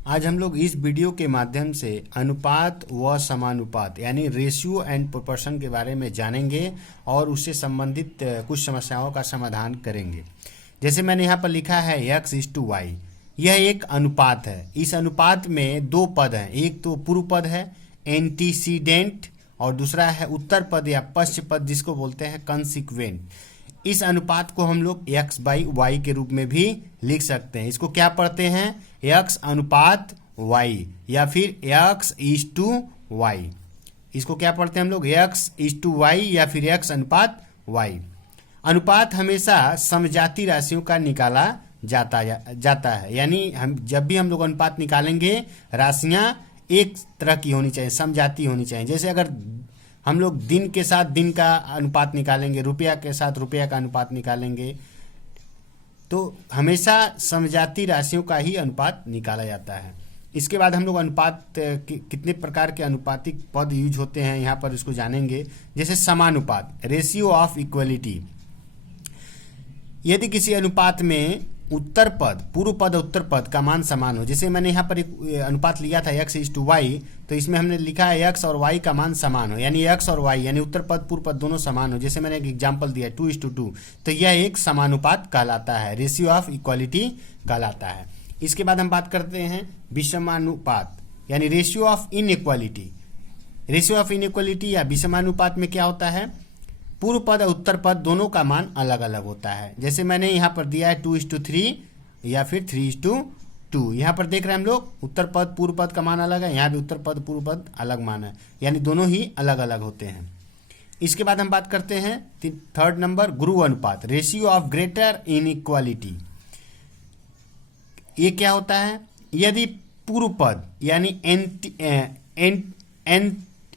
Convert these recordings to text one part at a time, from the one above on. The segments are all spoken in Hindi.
आज हम लोग इस वीडियो के माध्यम से अनुपात व समानुपात यानी रेशियो एंड प्रोपोर्शन के बारे में जानेंगे और उससे संबंधित कुछ समस्याओं का समाधान करेंगे। जैसे मैंने यहाँ पर लिखा है x:y, यह एक अनुपात है। इस अनुपात में दो पद हैं, एक तो पूर्व पद है एंटीसीडेंट और दूसरा है उत्तर पद या पश्च पद जिसको बोलते हैं कंसिक्वेंट। इस अनुपात को हम लोग x/y के रूप में भी लिख सकते हैं। इसको क्या पढ़ते हैं, x अनुपात y या फिर x:y। इसको क्या पढ़ते हैं हम लोग, x:y या फिर x अनुपात y। अनुपात हमेशा समजाती राशियों का निकाला जाता है, यानी जब भी हम लोग अनुपात निकालेंगे राशियां एक तरह की होनी चाहिए, समजाती होनी चाहिए। जैसे अगर हम लोग दिन के साथ दिन का अनुपात निकालेंगे, रुपया के साथ रुपया का अनुपात निकालेंगे, तो हमेशा समजाती राशियों का ही अनुपात निकाला जाता है। इसके बाद हम लोग अनुपात कितने प्रकार के अनुपातिक पद यूज होते हैं यहाँ पर इसको जानेंगे। जैसे समानुपात, रेशियो ऑफ इक्वलिटी। यदि किसी अनुपात में उत्तर पद, पूर्व पद और उत्तर पद का मान समान हो, जैसे मैंने यहाँ पर एक अनुपात लिया था x:y, तो इसमें हमने लिखा है x और y का मान समान हो, यानी x और y यानी उत्तर पद पूर्व पद दोनों समान हो। जैसे मैंने एक एग्जांपल दिया 2:2, तो यह एक समानुपात कहलाता है, रेशियो ऑफ इक्वालिटी कहलाता है। इसके बाद हम बात करते हैं विषमानुपात यानी ratio of inequality. Ratio of inequality या विषमानुपात में क्या होता है, पूर्व पद और उत्तर पद दोनों का मान अलग अलग होता है। जैसे मैंने यहाँ पर दिया है 2:3 या फिर 3:2। यहाँ पर देख रहे हैं हम लोग, उत्तर पद पूर्व पद का मान अलग है, यहाँ भी उत्तर पद पूर्व पद अलग मान है, यानी दोनों ही अलग अलग होते हैं। इसके बाद हम बात करते हैं थर्ड नंबर, गुरु अनुपात, रेशियो ऑफ ग्रेटर इनइक्वालिटी। ये क्या होता है, यदि पूर्व पद यानी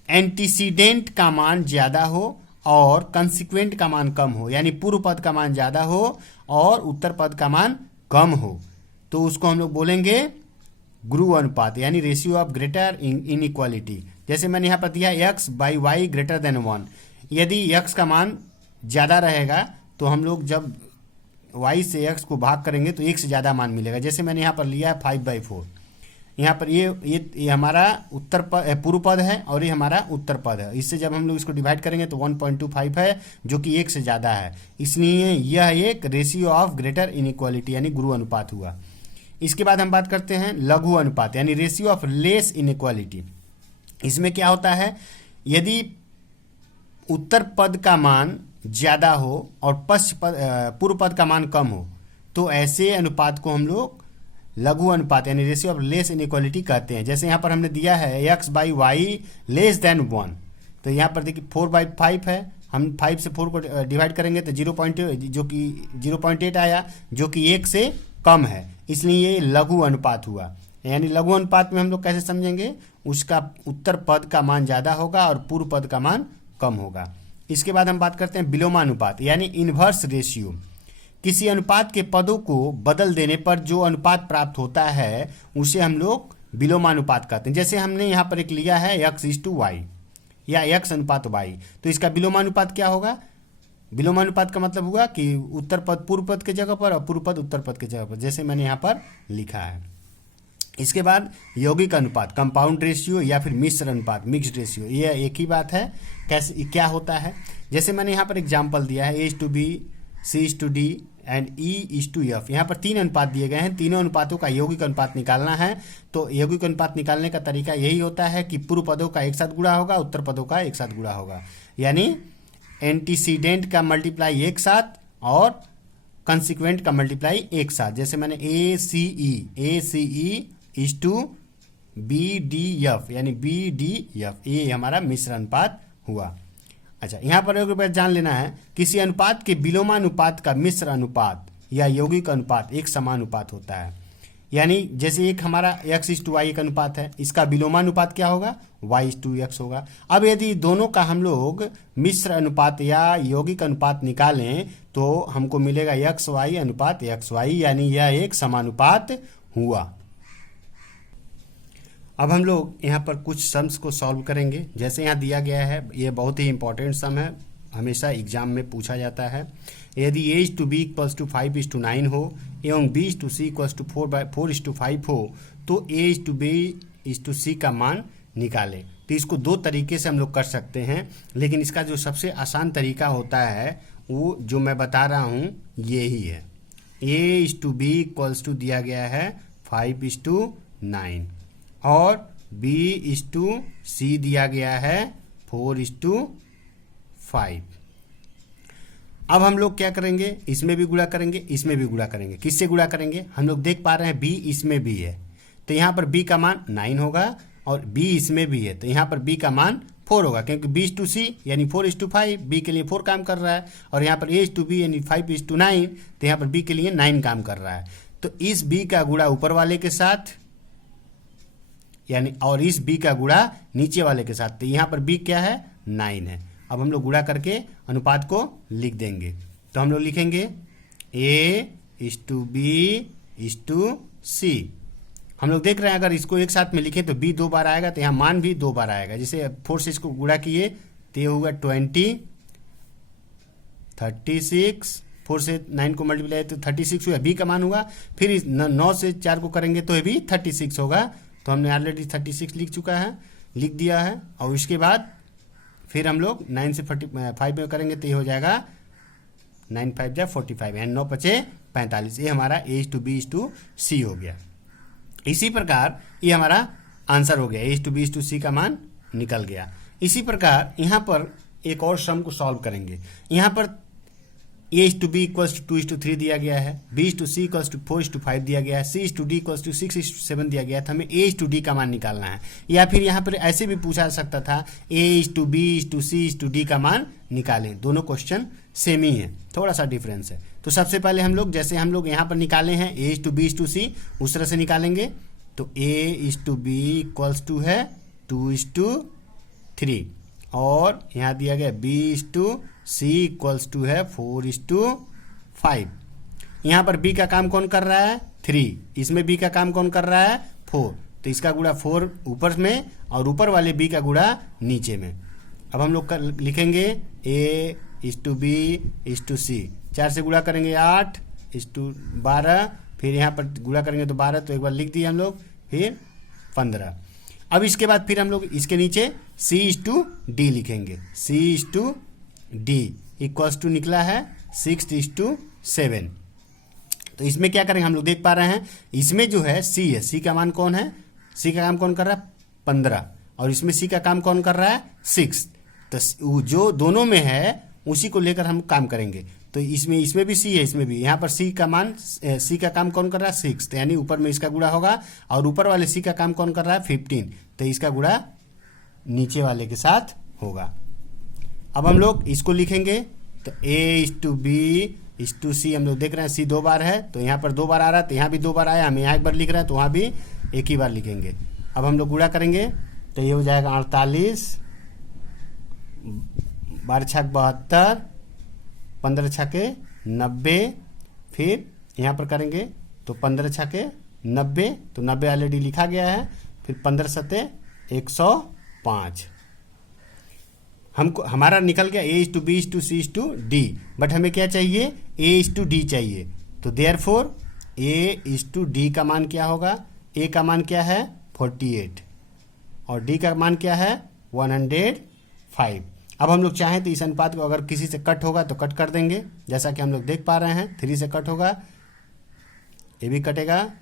एंटीसीडेंट का मान ज्यादा हो और कंसिक्वेंट का मान कम हो, यानी पूर्व पद का मान ज्यादा हो और उत्तर पद का मान कम हो, तो उसको हम लोग बोलेंगे गुरु अनुपात यानी रेशियो ऑफ ग्रेटर इनइक्वालिटी। जैसे मैंने यहाँ पर दिया x/y ग्रेटर देन 1। यदि x का मान ज़्यादा रहेगा तो हम लोग जब y से x को भाग करेंगे तो 1 से ज़्यादा मान मिलेगा। जैसे मैंने यहाँ पर लिया है 5/4। यहाँ पर ये हमारा उत्तर पद पूर्व पद है और ये हमारा उत्तर पद है। इससे जब हम लोग इसको डिवाइड करेंगे तो 1.25 है, जो कि 1 से ज़्यादा है, इसलिए यह एक रेशियो ऑफ ग्रेटर इनइक्वालिटी यानी गुरु अनुपात हुआ। इसके बाद हम बात करते हैं लघु अनुपात यानी रेशियो ऑफ लेस इनइक्वालिटी। इसमें क्या होता है, यदि उत्तर पद का मान ज़्यादा हो और पूर्व पद का मान कम हो, तो ऐसे अनुपात को हम लोग लघु अनुपात यानी रेशियो ऑफ लेस इनइक्वालिटी कहते हैं। जैसे यहाँ पर हमने दिया है x/y लेस देन 1, तो यहाँ पर देखिए 4/5 है, हम 5 से 4 को डिवाइड करेंगे तो 0.8 आया, जो कि 1 से कम है, इसलिए ये लघु अनुपात हुआ। यानी लघु अनुपात में हम लोग कैसे समझेंगे, उसका उत्तर पद का मान ज़्यादा होगा और पूर्व पद का मान कम होगा। इसके बाद हम बात करते हैं विलोमानुपात यानी इन्वर्स रेशियो। किसी अनुपात के पदों को बदल देने पर जो अनुपात प्राप्त होता है उसे हम लोग विलोमानुपात कहते हैं। जैसे हमने यहाँ पर एक लिया है x:y या x अनुपात y, तो इसका विलोमानुपात क्या होगा, विलोमानुपात का मतलब हुआ कि उत्तर पद पूर्व पद के जगह पर और पूर्व पद उत्तर पद के जगह पर, जैसे मैंने यहाँ पर लिखा है। इसके बाद यौगिक अनुपात, कंपाउंड रेशियो या फिर मिश्र अनुपात, मिक्स्ड रेशियो, ये एक ही बात है। कैसे क्या होता है, जैसे मैंने यहाँ पर एग्जाम्पल दिया है A:B, C:D एंड E:F। यहाँ पर 3 अनुपात दिए गए हैं, तीनों अनुपातों का यौगिक अनुपात निकालना है। तो यौगिक अनुपात निकालने का तरीका यही होता है कि पूर्व पदों का एक साथ गुणा होगा, उत्तर पदों का एक साथ गुणा होगा, यानी एंटीसीडेंट का मल्टीप्लाई एक साथ और कंसिक्वेंट का मल्टीप्लाई एक साथ। जैसे मैंने ACE:BDF यानी BDF, ये हमारा मिश्र अनुपात हुआ। अच्छा, यहाँ पर एक बात जान लेना है, किसी अनुपात के विलोमानुपात का मिश्र अनुपात या यौगिक अनुपात एक समानुपात होता है। यानी जैसे एक हमारा x:y एक अनुपात है, इसका विलोमानुपात क्या होगा, y:x होगा। अब यदि दोनों का हम लोग मिश्र अनुपात या यौगिक अनुपात निकालें तो हमको मिलेगा xy अनुपात xy, यानी यह एक समानुपात हुआ। अब हम लोग यहाँ पर कुछ सम्स को सॉल्व करेंगे। जैसे यहाँ दिया गया है, ये बहुत ही इंपॉर्टेंट सम है, हमेशा एग्जाम में पूछा जाता है। यदि A:B = 5:9 हो, एवं b/c इक्वल्स टू 4:5 हो तो a/b/c का मान निकालें। तो इसको दो तरीके से हम लोग कर सकते हैं, लेकिन इसका जो सबसे आसान तरीका होता है वो जो मैं बता रहा हूँ ये ही है। a/b इक्वल्स टू दिया गया है 5:9 और b/c दिया गया है 4:5। अब हम लोग क्या करेंगे, इसमें भी गुणा करेंगे, इसमें भी गुणा करेंगे। किससे गुणा करेंगे, हम लोग देख पा रहे हैं b इसमें भी है तो यहाँ पर b का मान 9 होगा और b इसमें भी है तो यहाँ पर b का मान 4 होगा, क्योंकि b/c यानी 4:5 b के लिए 4 काम कर रहा है और यहाँ पर a/b यानी 5:9 तो यहाँ पर b के लिए 9 काम कर रहा है। तो इस b का गुणा ऊपर वाले के साथ यानी और इस b का गुणा नीचे वाले के साथ, तो यहाँ पर b क्या है 9 है। अब हम लोग गुणा करके अनुपात को लिख देंगे। तो हम लोग लिखेंगे a/b/c। हम लोग देख रहे हैं अगर इसको एक साथ में लिखें तो b 2 बार आएगा तो यहाँ मान भी 2 बार आएगा। जैसे 4 से इसको गुणा किए तो ये होगा 20, 36, 4 से 9 को मल्टीप्लाई तो 36 हुआ, b का मान हुआ। फिर 9 से 4 को करेंगे तो ये भी 36 होगा। तो हमने ऑलरेडी 36 लिख दिया है। और इसके बाद फिर हम लोग 9 से 5 में करेंगे तो ये हो जाएगा 9 5 जा 45 यानी 9 5 45। ये हमारा a/b/c हो गया। इसी प्रकार ये हमारा आंसर हो गया, a/b/c का मान निकल गया। इसी प्रकार यहाँ पर एक और सम को सॉल्व करेंगे। यहाँ पर a/b इक्वल्स टू 2:3 दिया गया है, b/c इक्वल्स टू 4:5 दिया गया है, c/d इक्वल्स टू 6:7 दिया गया है। तो हमें a/d का मान निकालना है। या फिर यहाँ पर ऐसे भी पूछा जा सकता था a/b/c/d का मान निकालें। दोनों क्वेश्चन सेम ही है, थोड़ा सा डिफरेंस है। तो सबसे पहले हम लोग जैसे हम लोग यहाँ पर निकाले हैं a/b/c उस तरह से निकालेंगे। तो a/b इक्वल्स टू है 2:3 और यहाँ दिया गया b/c इक्वल्स टू है 4:5। यहाँ पर b का काम कौन कर रहा है 3, इसमें b का काम कौन कर रहा है 4, तो इसका गुणा 4 ऊपर में और ऊपर वाले b का गुणा नीचे में। अब हम लोग लिखेंगे a/b/c, 4 से गुणा करेंगे 8:12, फिर यहाँ पर गुणा करेंगे तो 12, तो एक बार लिख दिए हम लोग, फिर 15। अब इसके बाद फिर हम लोग इसके नीचे c/d लिखेंगे, c/d इक्वल्स टू निकला है 6:7। तो इसमें क्या करेंगे, हम लोग देख पा रहे हैं इसमें जो है c है, c का मान कौन है, c का काम कौन कर रहा है 15 और इसमें c का काम कौन कर रहा है 6। तो जो दोनों में है उसी को लेकर हम काम करेंगे। तो इसमें भी c है, इसमें भी, यहाँ पर c का काम कौन कर रहा है 6, तो यानी ऊपर में इसका गुणा होगा और ऊपर वाले c का काम कौन कर रहा है 15, तो इसका गुणा नीचे वाले के साथ होगा। अब हम लोग इसको लिखेंगे तो a/b/c हम लोग देख रहे हैं c 2 बार है तो यहाँ पर 2 बार आ रहा है, तो यहाँ भी 2 बार आया, हम यहाँ एक बार लिख रहे हैं तो वहाँ भी एक ही बार लिखेंगे। अब हम लोग गुणा करेंगे तो ये हो जाएगा 48, 12 छक 72, 15 छके 90, फिर यहाँ पर करेंगे तो 15 छके 90, तो 90 ऑलरेडी लिखा गया है, फिर 15 सते 105। हमको हमारा निकल गया a/b/c/d, बट हमें क्या चाहिए a/d चाहिए। तो देयरफॉर a/d का मान क्या होगा, a का मान क्या है 48 और d का मान क्या है 105। अब हम लोग चाहें तो इस अनुपात को अगर किसी से कट होगा तो कट कर देंगे, जैसा कि हम लोग देख पा रहे हैं 3 से कट होगा, ये भी कटेगा,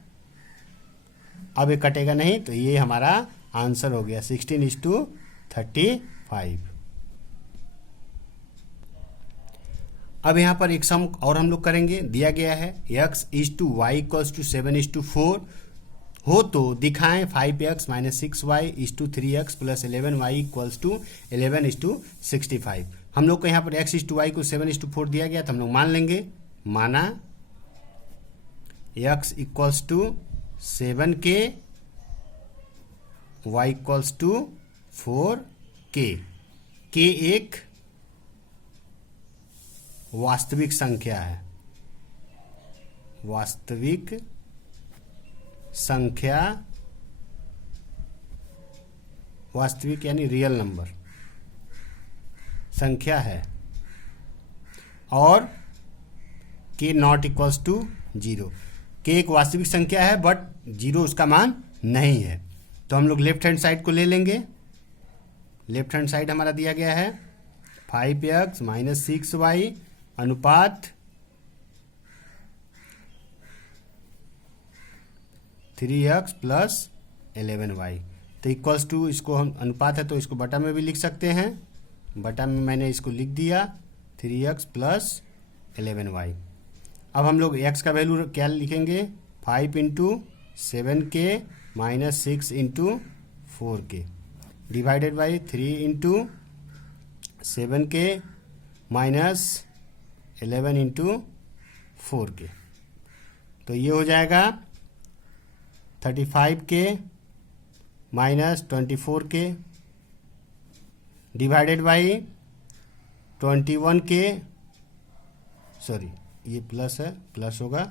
अब ये कटेगा नहीं, तो ये हमारा आंसर हो गया 16:35। अब यहाँ पर एक सम और हम लोग करेंगे, दिया गया है x/y इक्वल्स टू 7:4 हो तो दिखाएं 5x - 6y 3x + 11y equals to 11:65। हम लोग को यहाँ पर x/y को 7:4 दिया गया, तो हम लोग मान लेंगे, माना x equals to 7k, y equals to 4k। k एक वास्तविक संख्या है, वास्तविक संख्या, वास्तविक यानी रियल नंबर संख्या है, और k नॉट इक्वल्स टू 0। के एक वास्तविक संख्या है बट 0 उसका मान नहीं है। तो हम लोग लेफ्ट हैंड साइड को ले लेंगे। लेफ्ट हैंड साइड हमारा दिया गया है 5x माइनस 6y अनुपात 3x प्लस 11y। तो इक्वल्स टू, इसको हम अनुपात है तो इसको बटा में भी लिख सकते हैं, बटा में मैंने इसको लिख दिया 3x प्लस 11y। अब हम लोग x का वैल्यू क्या लिखेंगे, 5 into 7k minus 6 into 4k divided by 3 into 7k minus 11 into 4k। तो ये हो जाएगा 35k minus 24k divided by 21k, sorry ये प्लस है, प्लस होगा,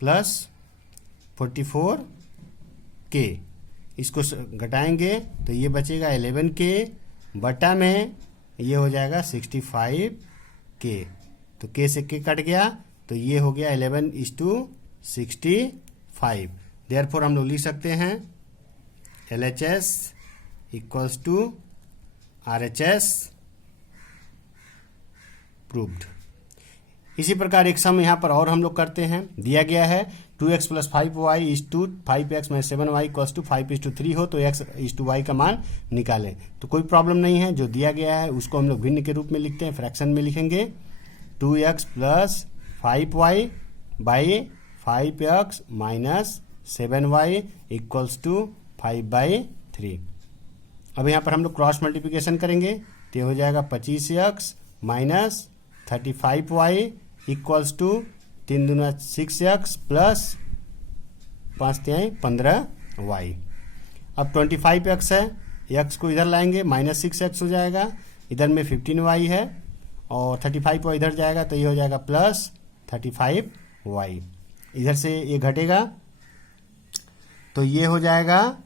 प्लस 44k। इसको घटाएंगे तो ये बचेगा 11k बटा में ये हो जाएगा 65k। तो k से k कट गया तो ये हो गया 11:65। देयरफॉर हम लोग लिख सकते हैं LHS equals to RHS proved. इसी प्रकार एक सम यहाँ पर और हम लोग करते हैं। दिया गया है 2x plus 5y is to 5x minus 7y equals to 5:3 हो तो x इज टू y का मान निकालें। तो कोई प्रॉब्लम नहीं है, जो दिया गया है उसको हम लोग भिन्न के रूप में लिखते हैं, फ्रैक्शन में लिखेंगे 2x plus 5y by 5x minus 7y equals to 5/3। अब यहाँ पर हम लोग क्रॉस मल्टीप्लिकेशन करेंगे तो हो जाएगा 25x minus 35y equals to 3 दूना 6x प्लस 5 तिहाई 15y। अब 25x है, x को इधर लाएंगे माइनस 6x हो जाएगा, इधर में 15y है और 35y इधर जाएगा तो ये हो जाएगा प्लस 35y। इधर से ये घटेगा तो ये हो जाएगा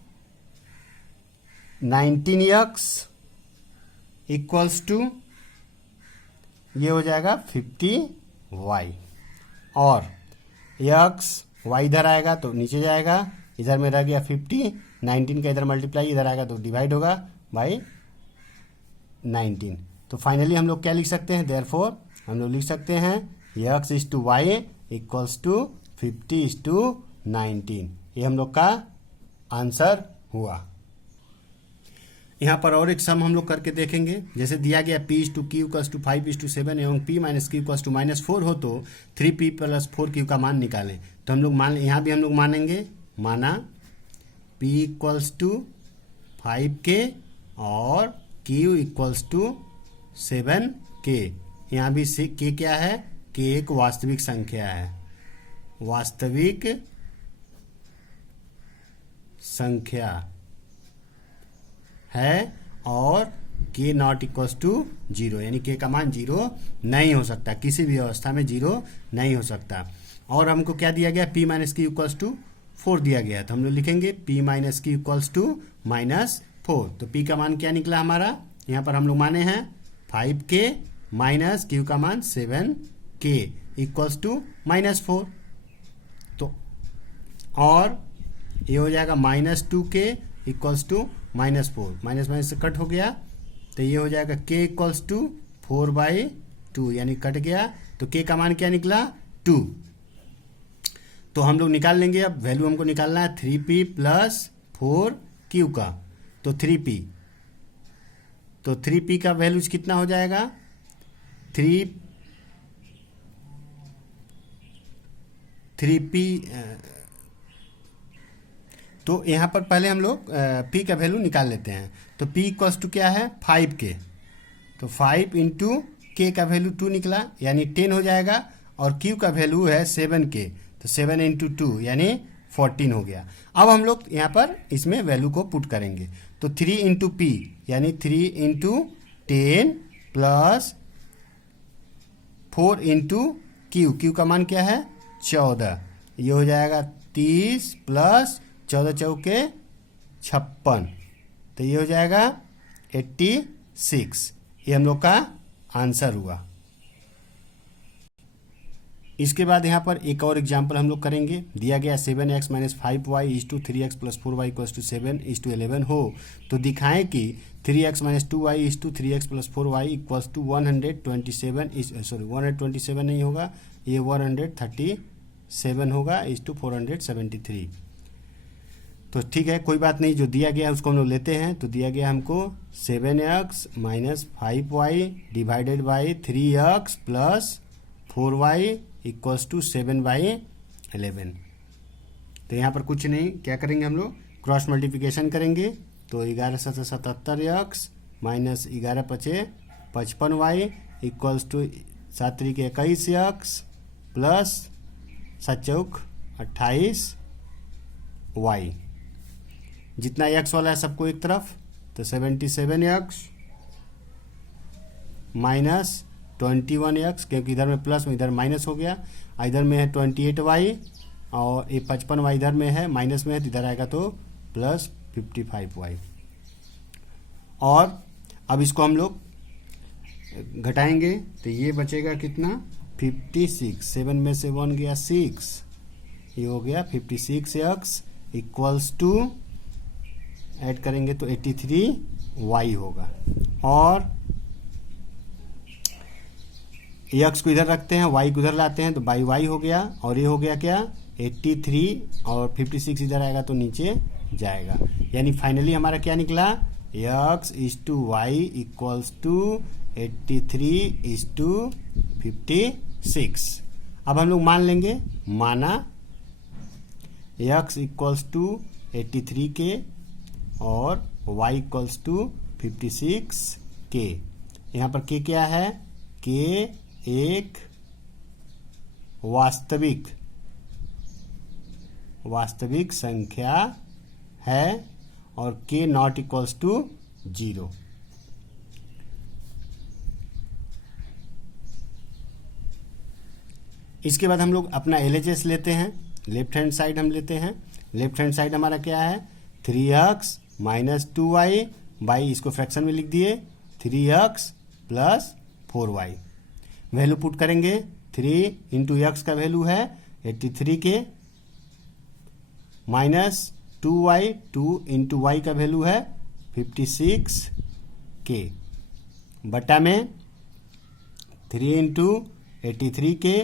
19x इक्वल्स टू ये हो जाएगा 50y और x y इधर आएगा तो नीचे जाएगा, इधर में रह गया 50, 19 का इधर मल्टीप्लाई इधर आएगा तो डिवाइड होगा बाई 19। तो फाइनली हम लोग क्या लिख सकते हैं, देयरफॉर हम लोग लिख सकते हैं x is to y equals to 50:19। ये हम लोग का आंसर हुआ। यहाँ पर और एक सम हम लोग करके देखेंगे। जैसे दिया गया p is to q equals to 5:7 एवं p minus q equals to -4 हो तो 3p प्लस 4q का मान निकालें। तो हम लोग मान, यहाँ भी हम लोग मानेंगे, माना p इक्वल्स टू 5k और q इक्वल्स टू 7k। यहाँ भी k क्या है, k एक वास्तविक संख्या है, वास्तविक संख्या है और k नॉट इक्वल्स टू 0, यानी k का मान 0 नहीं हो सकता, किसी भी अवस्था में 0 नहीं हो सकता। और हमको क्या दिया गया, p minus q equals to 4 दिया गया, तो हम लोग लिखेंगे p minus q equals to -4। तो p का मान क्या निकला हमारा, यहाँ पर हम लोग माने हैं 5k माइनस क्यू का मान 7k इक्वल्स टू -4। तो और ये हो जाएगा -2k equals to -4, minus minus से कट हो गया तो ये हो जाएगा k इक्वल्स टू 4/2, यानी कट गया तो k का मान क्या निकला 2। तो हम लोग निकाल लेंगे, अब वैल्यू हमको निकालना है 3p प्लस 4q का। तो 3p का वैल्यू कितना हो जाएगा, 3p। तो यहाँ पर पहले हम लोग p का वैल्यू निकाल लेते हैं। तो p इक्वल्स टू क्या है 5k, तो 5 इंटू k का वैल्यू 2 निकला यानी 10 हो जाएगा, और q का वैल्यू है 7k, तो 7 इंटू 2 यानी 14 हो गया। अब हम लोग यहाँ पर इसमें वैल्यू को पुट करेंगे, तो 3 इंटू p यानी 3 इंटू 10 प्लस 4 इंटू q का मान क्या है 14, ये हो जाएगा 30 प्लस 14 चौके 56, तो ये हो जाएगा 86। ये हम लोग का आंसर हुआ। इसके बाद यहाँ पर एक और एग्जाम्पल हम लोग करेंगे। दिया गया 7x minus 5y is to 3x plus 4y equals to 7 is to 11 हो तो दिखाएं कि 3x minus 2y is to 3x plus 4y equals to 127 नहीं होगा, ये 137 होगा इज टू 473। तो ठीक है, कोई बात नहीं, जो दिया गया है उसको हम लोग लेते हैं। तो दिया गया हमको 7x minus 5y divided by 3x plus 4y equals to 7/11। तो यहाँ पर कुछ नहीं, क्या करेंगे हम लोग, क्रॉस मल्टीप्लिकेशन करेंगे। तो 11×7=77x minus 11×5=55y equals to 7×3=21x plus 7×4=28y। जितना x वाला है सबको एक तरफ, तो 77x माइनस 21x, क्योंकि इधर में प्लस में इधर माइनस हो गया, इधर में है 28y और ये 55y इधर में है माइनस में है, तो इधर आएगा तो प्लस 55y। और अब इसको हम लोग घटाएंगे तो ये बचेगा कितना, 56। 7 में से 1 गया 6, ये हो गया 56x इक्वल्स टू, ऐड करेंगे तो 83y होगा। और x को इधर रखते हैं, y को इधर लाते हैं तो बाई y हो गया, और ये हो गया क्या 83 और 56 इधर आएगा तो नीचे जाएगा। यानी फाइनली हमारा क्या निकला, x is to y equals to 83 is to 56। अब हम लोग मान लेंगे, माना x इक्वल्स टू 83 के और y इक्वल्स टू 56 के। यहाँ पर k क्या है, k एक वास्तविक संख्या है और k नॉट इक्वल्स टू 0। इसके बाद हम लोग अपना LHS लेते हैं, लेफ्ट हैंड साइड हम लेते हैं। लेफ्ट हैंड साइड हमारा क्या है, 3x माइनस 2y बाई, इसको फ्रैक्शन में लिख दिए 3x plus 4y। Value put करेंगे, 3 इंटू एक्स का वैल्यू है 83 के, माइनस 2y, 2 इंटू वाई का वैल्यू है 56 के, बटा में 3 इंटू 83 के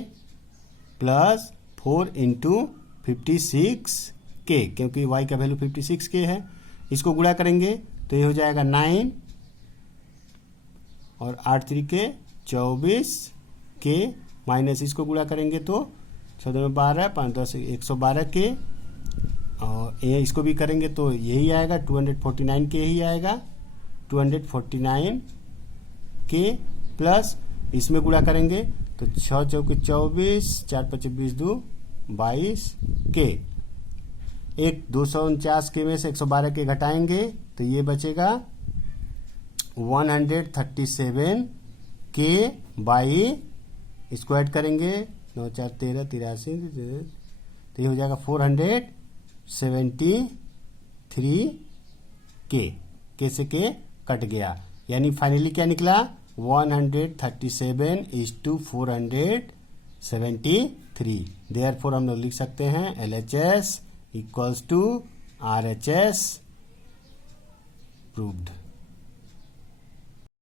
प्लस 4 इंटू 56 के, क्योंकि y का वैल्यू 56 के है। इसको गुणा करेंगे तो ये हो जाएगा 9 और 8 3 के 24 के, माइनस इसको गुणा करेंगे तो 14 में 12, 5 10 112 के, और ये इसको भी करेंगे तो यही आएगा 249 के ही आएगा, 249 के प्लस इसमें गुणा करेंगे तो 6 चौके 24, 4 5 20 2 22 के। एक 249 के में से 112 के घटाएंगे तो ये बचेगा 137 के बाई, इसको ऐड करेंगे 9 4 13 83, तो ये हो जाएगा 473 के से के कट गया। यानी फाइनली क्या निकला, 137 इज टू 473। देयरफॉर हम लोग लिख सकते हैं LHS equals to RHS proved.